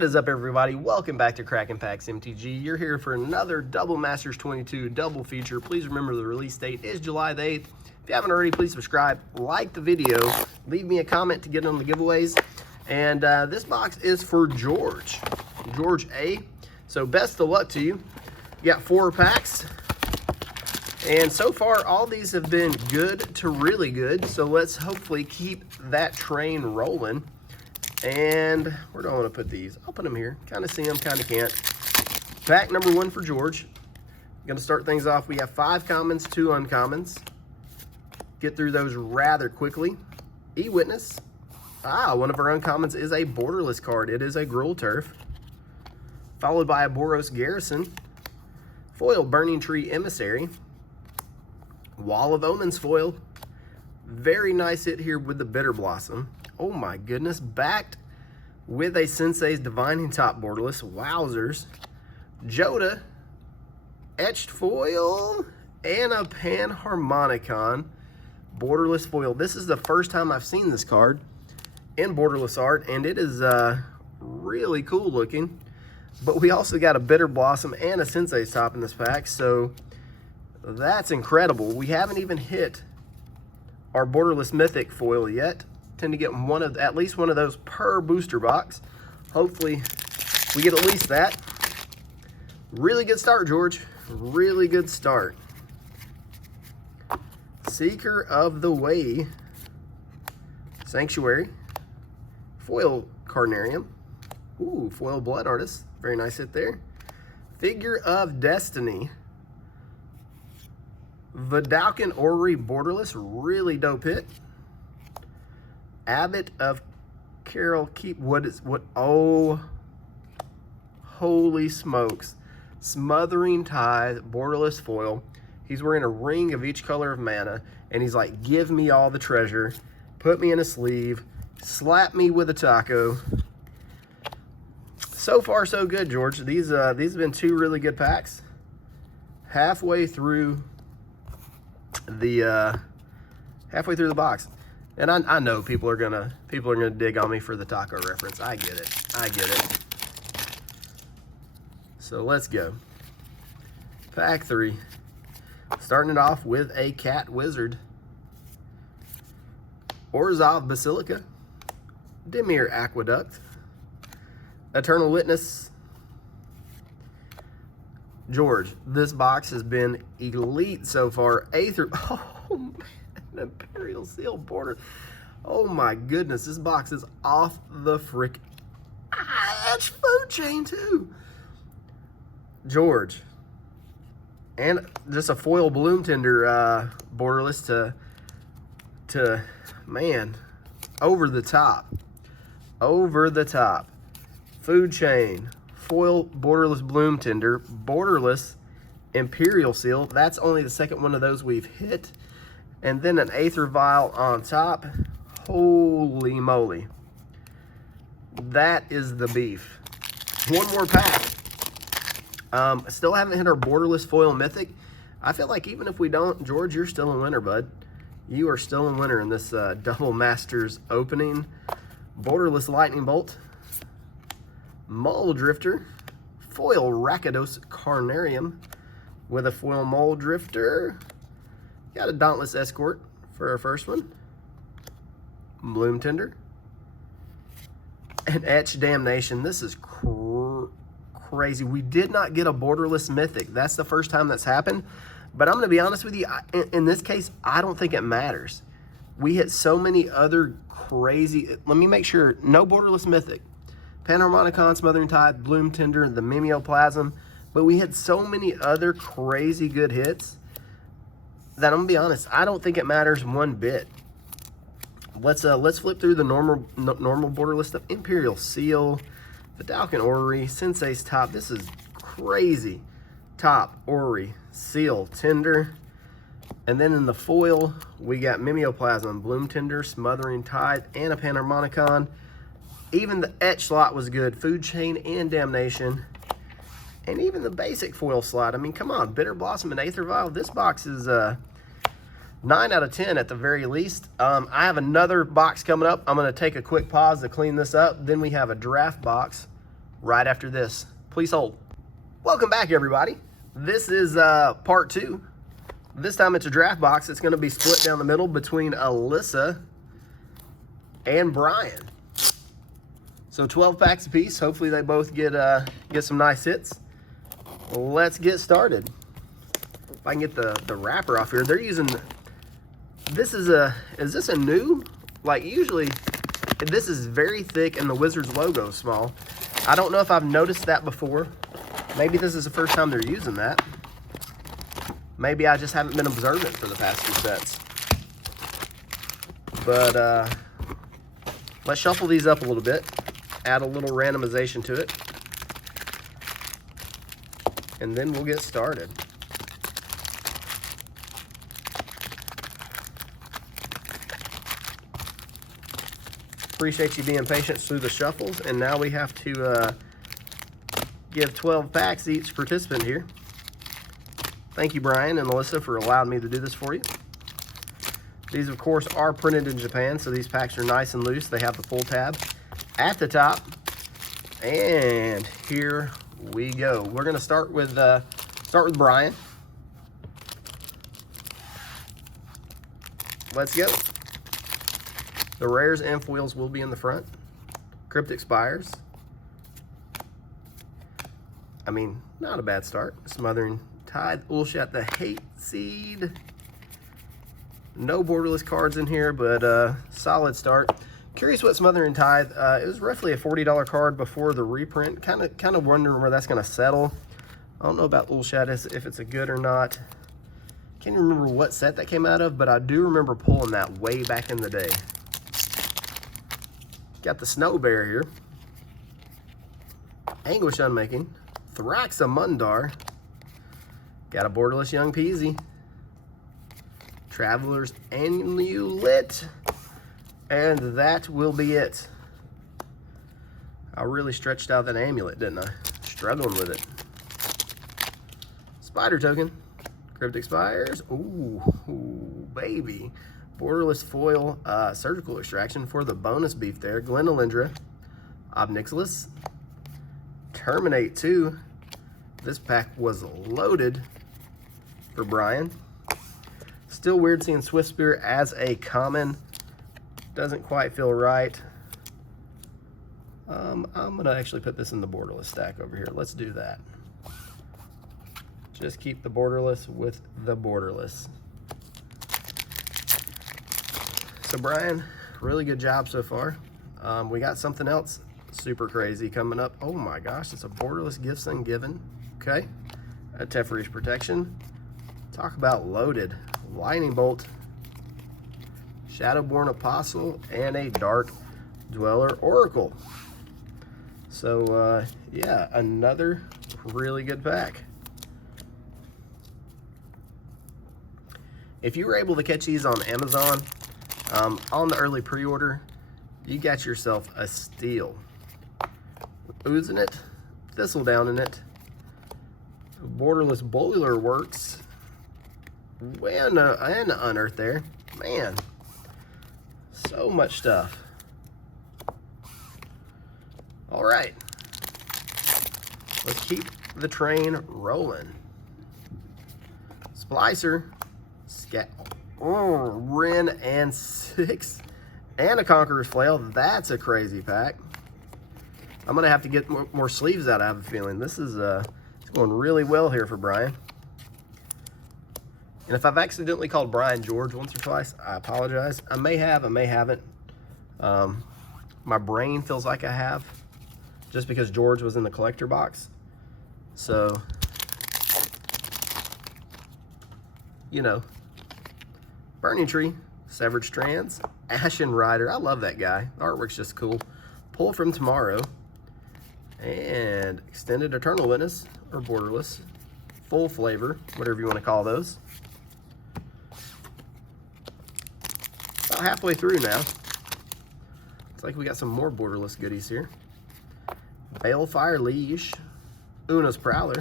What is up, everybody? Welcome back to Crackin' Packs MTG. You're here for another Double Masters 22 double feature. Please remember the release date is July the 8th. If you haven't already, please subscribe, like the video, leave me a comment to get on the giveaways. And this box is for George A. So best of luck to you. You got 4 packs. And so far, all these have been good to really good. So let's hopefully keep that train rolling. And where do I want to put these? I'll put them here. Kind of see them, kind of can't. Pack number 1 for George. Going to start things off. We have 5 commons, 2 uncommons. Get through those rather quickly. E-Witness. One of our uncommons is a borderless card. It is a Gruul Turf. Followed by a Boros Garrison. Foil Burning Tree Emissary. Wall of Omens foil. Very nice hit here with the Bitter Blossom. Oh my goodness, backed with a Sensei's Divining Top borderless. Wowzers. Joda, etched foil, and a Panharmonicon borderless foil. This is the first time I've seen this card in borderless art, and it is really cool looking. But we also got a Bitter Blossom and a Sensei's Top in this pack, so that's incredible. We haven't even hit our borderless mythic foil yet. Tend to get at least one of those per booster box. Hopefully we get at least that. Really good start, George. Really good start. Seeker of the Way. Sanctuary. Foil Carnarium. Ooh, foil Blood Artist. Very nice hit there. Figure of Destiny. Vidalcan Orrery borderless. Really dope hit. Abbot of Carol Keep. Oh, holy smokes. Smothering Tithe, borderless foil. He's wearing a ring of each color of mana, and he's like, give me all the treasure, put me in a sleeve, slap me with a taco. So far, so good, George. These have been 2 really good packs. Halfway through the box. And I know people are gonna dig on me for the taco reference. I get it. So let's go. Pack 3. Starting it off with a Cat Wizard. Orzhov Basilica. Dimir Aqueduct. Eternal Witness. George, this box has been elite so far. Oh man. Imperial Seal border. Oh my goodness, this box is off the frick. Edge Food Chain too. George. And just a foil Bloom Tender borderless to man, over the top. Over the top. Food Chain. Foil borderless Bloom Tender. Borderless Imperial Seal. That's only the second one of those we've hit. And then an Aether Vial on top. Holy moly. That is the beef. One more pack. Still haven't hit our borderless foil mythic. I feel like even if we don't, George, you're still in winner, bud. You are still in winner in this Double Masters opening. Borderless Lightning Bolt. Mole Drifter. Foil Rakdos Carnarium with a foil Mole Drifter. Got a Dauntless Escort for our first one. Bloom Tender. And Etched Damnation. This is crazy. We did not get a borderless mythic. That's the first time that's happened. But I'm going to be honest with you. In this case, I don't think it matters. We hit so many other crazy... Let me make sure. No borderless mythic. Panharmonicon, Smothering Tithe, Bloom Tender, the Mimeoplasm. But we had so many other crazy good hits that I'm gonna be honest, I don't think it matters one bit. Let's flip through the normal borderless stuff. Imperial Seal, Vidalcan Orrery, Sensei's Top. This is crazy. Top, Orrery, Seal, Tender. And then in the foil, we got Mimeoplasm, Bloom Tender, Smothering Tithe, and a Panharmonicon. Even the etch slot was good. Food Chain and Damnation. And even the basic foil slot. I mean, come on. Bitter Blossom and Aether Vial. This box is 9 out of 10 at the very least. I have another box coming up. I'm going to take a quick pause to clean this up. Then we have a draft box right after this. Please hold. Welcome back, everybody. This is part 2. This time it's a draft box. It's going to be split down the middle between Alyssa and Brian. So 12 packs apiece. Hopefully they both get some nice hits. Let's get started. If I can get the wrapper off here. They're using, is this a new? Like usually this is very thick and the Wizards logo is small. I don't know if I've noticed that before. Maybe this is the first time they're using that. Maybe I just haven't been observant for the past few sets. But let's shuffle these up a little bit. Add a little randomization to it. And then we'll get started. Appreciate you being patient through the shuffles. And now we have to give 12 packs each participant here. Thank you, Brian and Alyssa, for allowing me to do this for you. These, of course, are printed in Japan, so these packs are nice and loose. They have the full tab at the top. And here we go. We're going to start with Brian. Let's go. The rares and foils will be in the front. Cryptic Spires. I mean, not a bad start. Smothering Tide, Ulshat the Hate Seed. No borderless cards in here, but solid start. Curious what Smothering Tithe, it was roughly a $40 card before the reprint. Kind of wondering where that's going to settle. I don't know about Ulshat if it's a good or not. Can't even remember what set that came out of, but I do remember pulling that way back in the day. Got the Snow Bear here. Anguish Unmaking. Thraxamundar. Got a borderless Young Peasy. Traveler's Amulet. And that will be it. I really stretched out that amulet, didn't I? Struggling with it. Spider Token. Cryptic Spires. Ooh, baby. Borderless foil surgical extraction for the bonus beef there. Glenolindra. Obnixilis. Terminate 2. This pack was loaded for Brian. Still weird seeing Swift Spear as a common. Doesn't quite feel right. I'm gonna actually put this in the borderless stack over here. Let's do that. Just keep the borderless with the borderless. So Brian, really good job so far. We got something else super crazy coming up. Oh my gosh, it's a borderless Gifts Ungiven. Okay, a Teferi's Protection. Talk about loaded. Lightning Bolt, Shadowborn Apostle, and a Dark Dweller Oracle. So yeah, another really good pack. If you were able to catch these on Amazon on the early pre-order, you got yourself a steal. Oozing it, Thistledown in it, Borderless Boiler Works, and Unearth there. Man, so much stuff. All right, let's keep the train rolling. Splicer, Ren and 6, and a Conqueror's Flail. That's a crazy pack. I'm gonna have to get more sleeves out, I have a feeling. This is it's going really well here for Brian. And if I've accidentally called Brian George once or twice, I apologize. I may have, I may haven't. My brain feels like I have, just because George was in the collector box. So, you know, Burning Tree, Severed Strands, Ashen Rider. I love that guy. The artwork's just cool. Pull from Tomorrow, and Extended Eternal Witness, or Borderless. Full Flavor, whatever you want to call those. About halfway through now. Looks like we got some more borderless goodies here. Balefire Liege, Una's Prowler,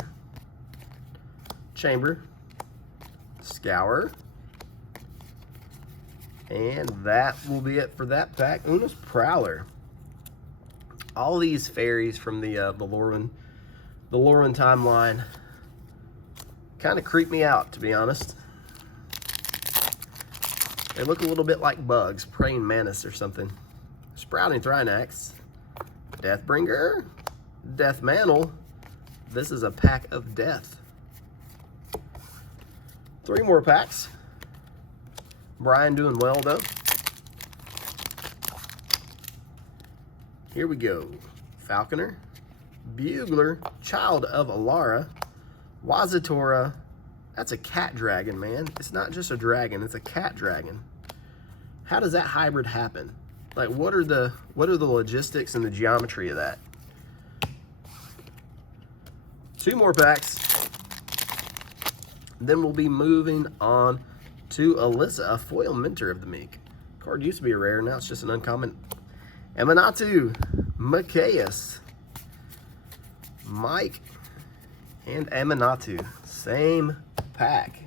Chamber, Scour, and that will be it for that pack. Una's Prowler. All these fairies from the Lorwyn timeline kind of creep me out, to be honest. They look a little bit like bugs, praying mantis or something. Sprouting Thrinax, Deathbringer, Death Mantle. This is a pack of death. 3 more packs. Brian doing well though. Here we go. Falconer, Bugler, Child of Alara, Wazatora. That's a cat dragon, man. It's not just a dragon, it's a cat dragon. How does that hybrid happen? Like, what are the logistics and the geometry of that? 2 more packs. Then we'll be moving on to Alyssa, a foil Mentor of the Meek. Card used to be a rare, now it's just an uncommon. Emanatu, Macias, Mike, and Emanatu. Same pack.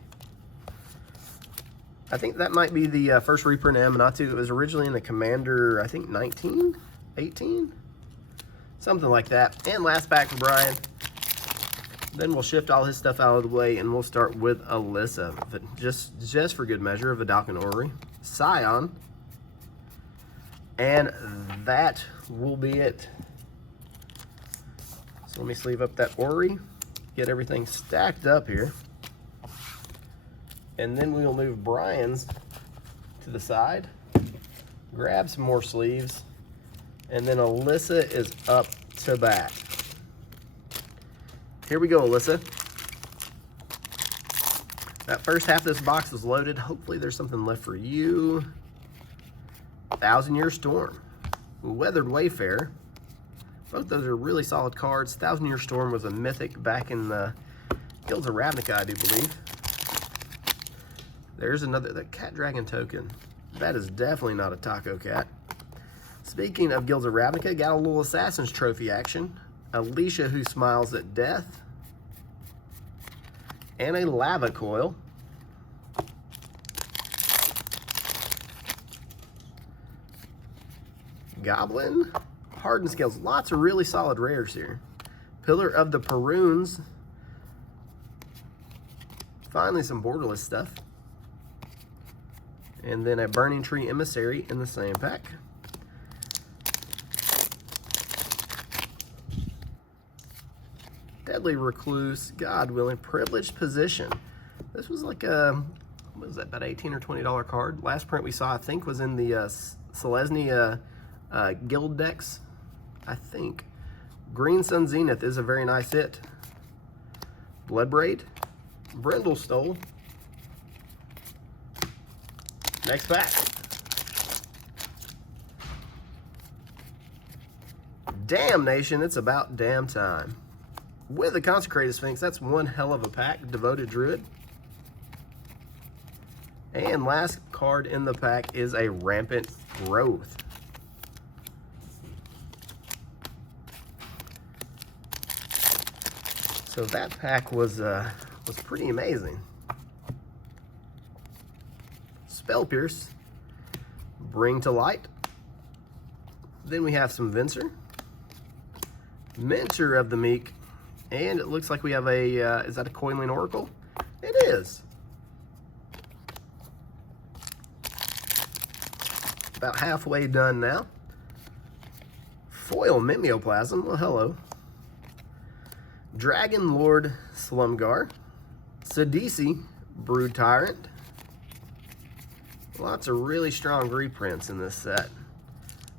I think that might be the first reprint of Emanatu. It was originally in the Commander, I think 19, 18? Something like that. And last pack for Brian. Then we'll shift all his stuff out of the way and we'll start with Alyssa. But just for good measure, Vidalcan Orrery, Scion, and that will be it. So let me sleeve up that Orrery, get everything stacked up here. And then we will move Brian's to the side, grab some more sleeves, and then Alyssa is up to bat. Here we go, Alyssa. That first half of this box was loaded. Hopefully there's something left for you. 1,000-Year Storm, Weathered Wayfarer. Both those are really solid cards. 1,000-Year Storm was a mythic back in the Guilds of Ravnica, I do believe. There's another, the Cat Dragon token. That is definitely not a Taco Cat. Speaking of Guilds of Ravnica, got a little Assassin's Trophy action. Alicia Who Smiles at Death. And a Lava Coil. Goblin, Hardened Scales. Lots of really solid rares here. Pillar of the Perunes. Finally some borderless stuff. And then a Burning Tree Emissary in the same pack. Deadly Recluse, God Willing, Privileged Position. This was like a, what was that, about $18 or $20 card. Last print we saw, I think, was in the Selesnya guild decks, I think. Green Sun Zenith is a very nice hit. Bloodbraid, Brindlestole. Next pack. Damnation, it's about damn time. With a Consecrated Sphinx, that's one hell of a pack. Devoted Druid. And last card in the pack is a Rampant Growth. So that pack was pretty amazing. Spell Pierce, Bring to Light. Then we have some Venser, Mentor of the Meek, and it looks like we have a, is that a Coiling Oracle? It is. About halfway done now. Foil Mimeoplasm, well hello. Dragon Lord Slumgar, Sidisi, Brood Tyrant. Lots of really strong reprints in this set.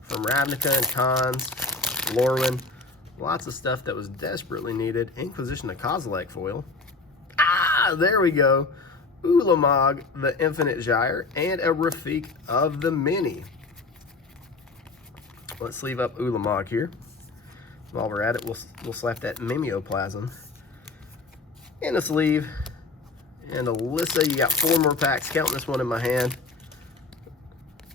From Ravnica and Khans, Lorwyn, lots of stuff that was desperately needed. Inquisition of Kozilek foil. Ah, there we go. Ulamog, the Infinite Gyre, and a Rafik of the Mini. Let's sleeve up Ulamog here. While we're at it, we'll slap that Mimeoplasm in a sleeve. And Alyssa, you got 4 more packs. Counting this one in my hand.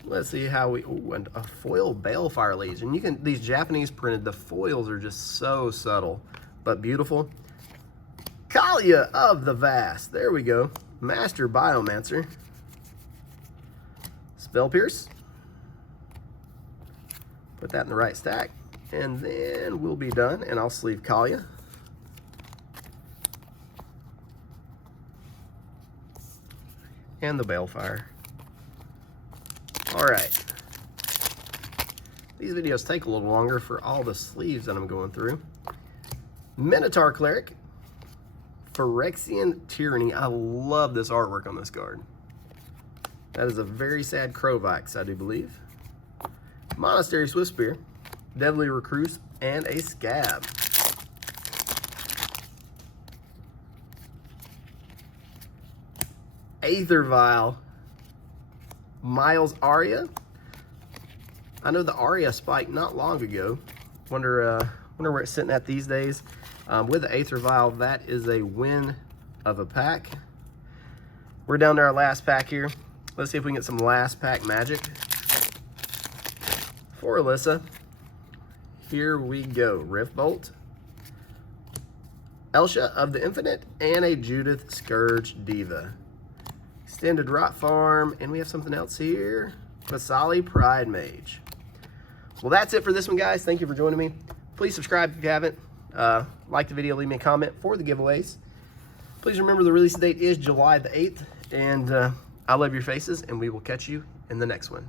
Let's see how we, ooh, and a foil Balefire Legion. You can, these Japanese printed, the foils are just so subtle, but beautiful. Kalia of the Vast, there we go. Master Biomancer. Spell Pierce. Put that in the right stack. And then we'll be done, and I'll sleeve Kalia. And the Balefire. All right. These videos take a little longer for all the sleeves that I'm going through. Minotaur Cleric. Phyrexian Tyranny. I love this artwork on this card. That is a very sad Crovax, I do believe. Monastery Swiftspear. Deadly Recluse, and a Scab. Aether Vial. Miles Aria. I know the Aria spiked not long ago. Wonder where it's sitting at these days. With the Aether Vial, that is a win of a pack. We're down to our last pack here. Let's see if we can get some last pack magic. For Alyssa, here we go. Rift Bolt, Elsha of the Infinite, and a Judith Scourge Diva. Extended Rot Farm, and we have something else here. Vasali Pride Mage. Well, that's it for this one, guys. Thank you for joining me. Please subscribe if you haven't. Like the video, leave me a comment for the giveaways. Please remember the release date is July the 8th, and I love your faces, and we will catch you in the next one.